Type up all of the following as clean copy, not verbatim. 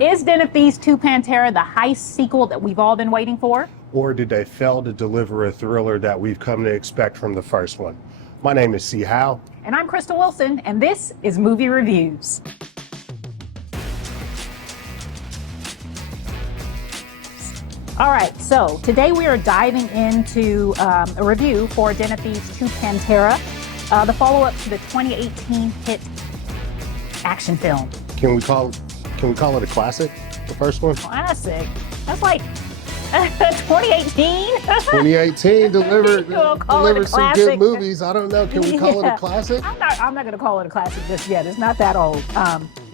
Is Den of Thieves 2 Pantera the heist sequel that we've all been waiting for? Or did they fail to deliver a thriller that we've come to expect from the first one? My name is C. Howe. And I'm Crystal Wilson, and this is Movie Reviews. All right, so today we are diving into a review for Den of Thieves 2 Pantera, the follow-up to the 2018 hit action film. Can we call it a classic, the first one? Classic? That's like 2018? 2018 delivered some classic. good movies. I don't know. Can we call it a classic? I'm not going to call it a classic just yet. It's not that old.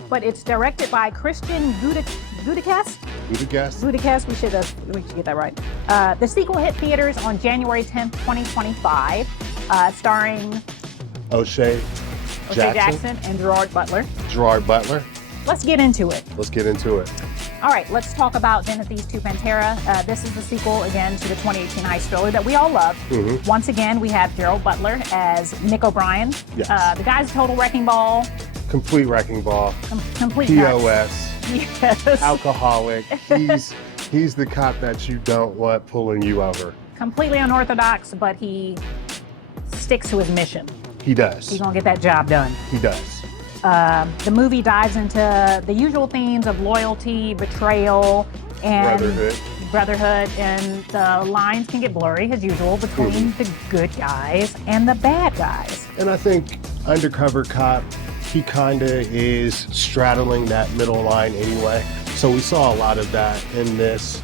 But it's directed by Christian Gutekunst. Gutekunst, we should get that right. The sequel hit theaters on January 10th, 2025, starring O'Shea Jackson and Gerard Butler. Let's get into it. All right, let's talk about Den of Thieves 2 Pantera. This is the sequel, again, to the 2018 heist thriller that we all love. Mm-hmm. Once again, we have Gerald Butler as Nick O'Brien. Yes. The guy's a total wrecking ball. Complete wrecking ball. Complete POS. Yes. Alcoholic. He's the cop that you don't want pulling you over. Completely unorthodox, but he sticks to his mission. He does. He's gonna get that job done. He does. The movie dives into the usual themes of loyalty, betrayal, and brotherhood, and the lines can get blurry as usual between the good guys and the bad guys. And I think Undercover Cop, he kind of is straddling that middle line anyway. So we saw a lot of that in this.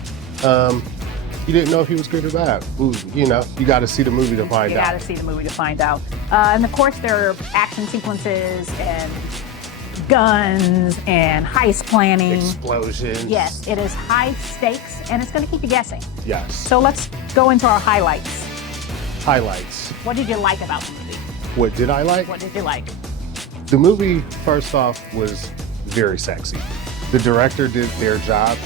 You didn't know if he was good or bad. Ooh, you got to see the movie to find out. You got to see the movie to find out. And of course, there are action sequences and guns and heist planning. Explosions. Yes, it is high stakes, and it's going to keep you guessing. Yes. So let's go into our highlights. What did you like about the movie? What did I like? What did you like? The movie, first off, was very sexy. The director did their job.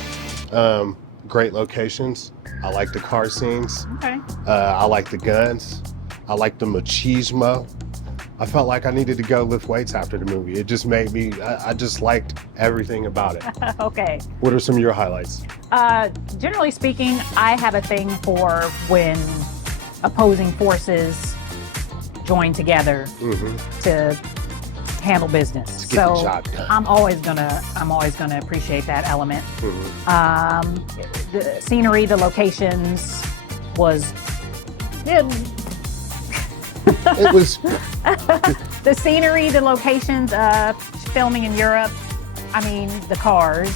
Great locations. I like the car scenes. Okay. I like the guns. I like the machismo. I felt like I needed to go lift weights after the movie. It just made me, I just liked everything about it. Okay. What are some of your highlights? Generally speaking, I have a thing for when opposing forces join together to handle business. To get the job done. I'm always gonna appreciate that element. The scenery, the locations was. It was. The scenery, the locations, filming in Europe. I mean, the cars.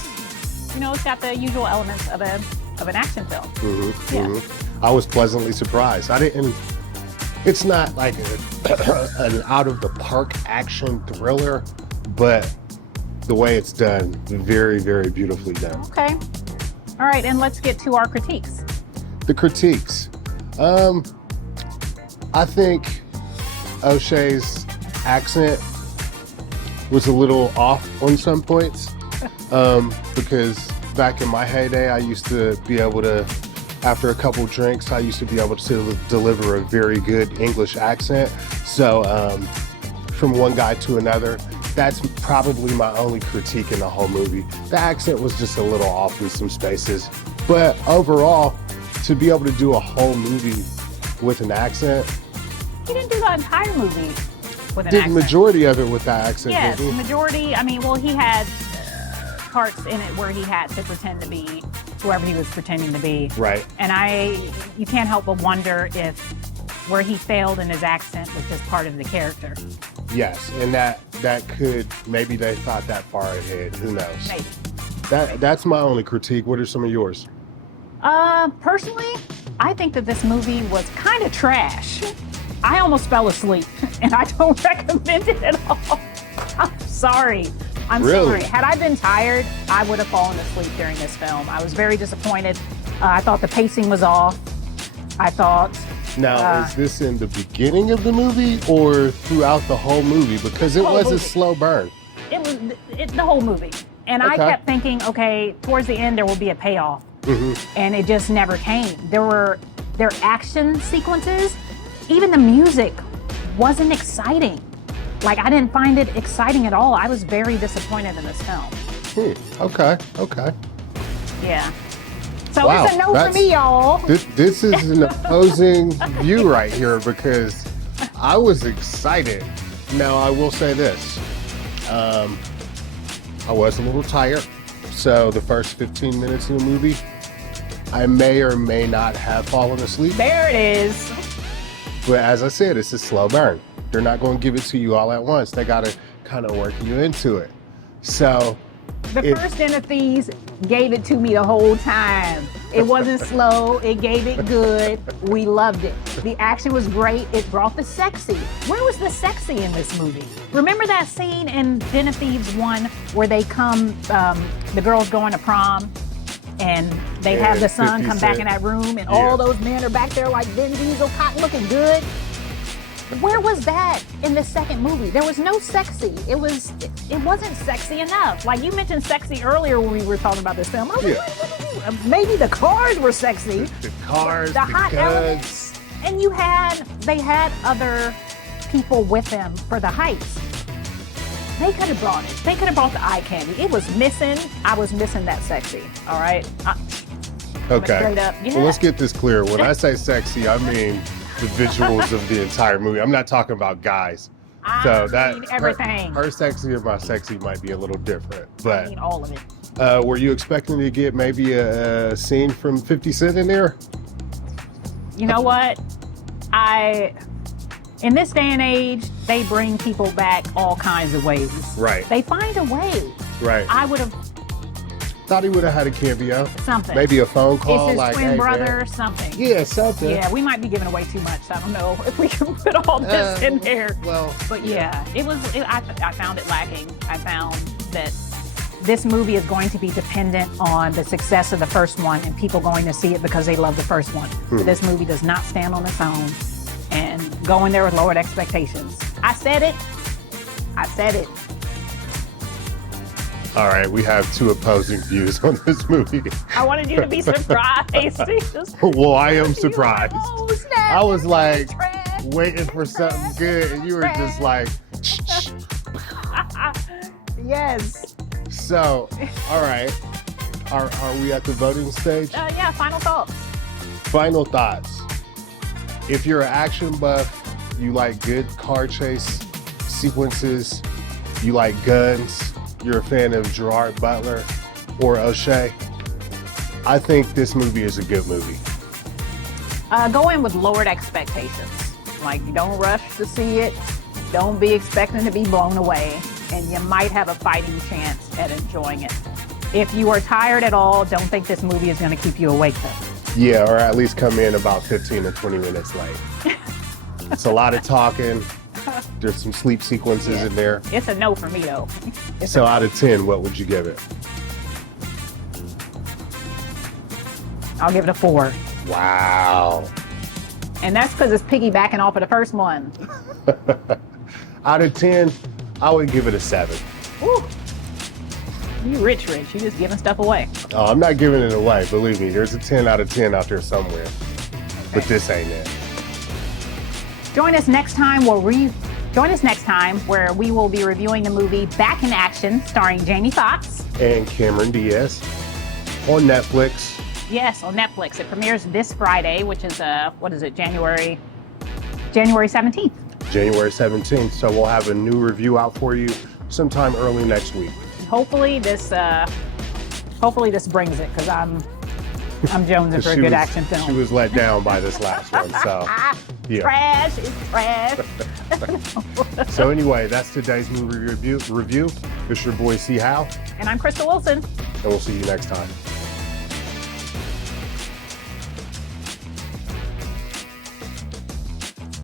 It's got the usual elements of an action film. I was pleasantly surprised. It's not like an out of the park action thriller, but the way it's done, very, very beautifully done. Okay. All right, and let's get to our critiques. The critiques. I think O'Shea's accent was a little off on some points, because back in my heyday, I used to be able to, after a couple drinks, I used to be able to deliver a very good English accent. So from one guy to another, that's probably my only critique in the whole movie. The accent was just a little off in some spaces. But overall, to be able to do a whole movie with an accent. He didn't do the entire movie with an Did accent. the majority of it with that accent. Yes, the majority. I mean, well, he had parts in it where he had to pretend to be whoever he was pretending to be. Right. And you can't help but wonder if where he failed in his accent was just part of the character. Yes, and that could, maybe they thought that far ahead, who knows? Maybe. That's my only critique. What are some of yours? Personally, I think that this movie was kind of trash. I almost fell asleep, and I don't recommend it at all. I'm sorry. Really? Sorry. Had I been tired, I would have fallen asleep during this film. I was very disappointed. I thought the pacing was off. I thought... Now, is this in the beginning of the movie or throughout the whole movie? Because it was a slow burn. It was the whole movie. And I kept thinking, okay, towards the end there will be a payoff. And it just never came. Their action sequences, even the music wasn't exciting. Like, I didn't find it exciting at all. I was very disappointed in this film. Okay. Okay. Yeah. So Wow, it's a no for me, y'all. This is an opposing view right here because I was excited. Now, I will say this. I was a little tired. So the first 15 minutes of the movie, I may or may not have fallen asleep. There it is. But as I said, it's a slow burn. They're not going to give it to you all at once. They got to kind of work you into it. So the first Den of Thieves gave it to me the whole time. It wasn't slow. It gave it good. We loved it. The action was great. It brought the sexy. Where was the sexy in this movie? Remember that scene in Den of Thieves 1 where they come, the girls going to prom and they have the son come back in that room and all those men are back there like Vin Diesel, cotton looking good. Where was that in the second movie? There was no sexy. It wasn't sexy enough. Like you mentioned sexy earlier when we were talking about this film. I was like, maybe the cars were sexy. The cars, the hot elements. And they had other people with them for the heights. They could have brought it. They could have brought the eye candy. It was missing. I was missing that sexy. All right. Okay. Straight up. Yeah. Well, let's get this clear. When I say sexy, I mean the visuals of the entire movie. I'm not talking about guys. I mean everything. Her sexy and my sexy might be a little different, but I mean all of it. Were you expecting to get maybe a scene from 50 Cent in there? You know what? In this day and age, they bring people back all kinds of ways. Right. They find a way. Right. I would have thought he would have had a cameo. something. Maybe a phone call. It's his like, twin hey, brother man. or something. Yeah, something. Yeah, we might be giving away too much. I don't know if we can put all this in there. Well, But yeah, I found it lacking. I found that this movie is going to be dependent on the success of the first one and people going to see it because they love the first one. But this movie does not stand on its own and go in there with lowered expectations. I said it. all right, we have two opposing views on this movie. I wanted you to be surprised. Well, I am surprised. Oh, snap. I was like Trash. waiting for something good, and you were just like, Yes. So, all right. Are we at the voting stage? Yeah, final thoughts. Final thoughts. If you're an action buff, you like good car chase sequences, you like guns, you're a fan of Gerard Butler or O'Shea, I think this movie is a good movie. Go in with lowered expectations. Like, don't rush to see it. Don't be expecting to be blown away. And you might have a fighting chance at enjoying it. If you are tired at all, don't think this movie is going to keep you awake though. Yeah, or at least come in about 15 or 20 minutes late. It's a lot of talking. There's some sleep sequences in there. It's a no for me though. So out of 10, what would you give it? I'll give it a 4. Wow. And that's because it's piggybacking off of the first one. Out of 10, I would give it a 7. Woo. You rich. You just giving stuff away. Oh, I'm not giving it away. Believe me, there's a 10 out of 10 out there somewhere. But this ain't it. Join us next time where we will be reviewing the movie Back in Action, starring Jamie Foxx And Cameron Diaz on Netflix. Yes, on Netflix. It premieres this Friday, which is January 17th. January 17th. So we'll have a new review out for you sometime early next week. Hopefully this brings it, because I'm jonesing for a good action film. She was let down by this last one, so yeah. Trash is trash. So anyway, that's today's movie review. It's your boy C. Howe. And I'm Krista Wilson. And we'll see you next time.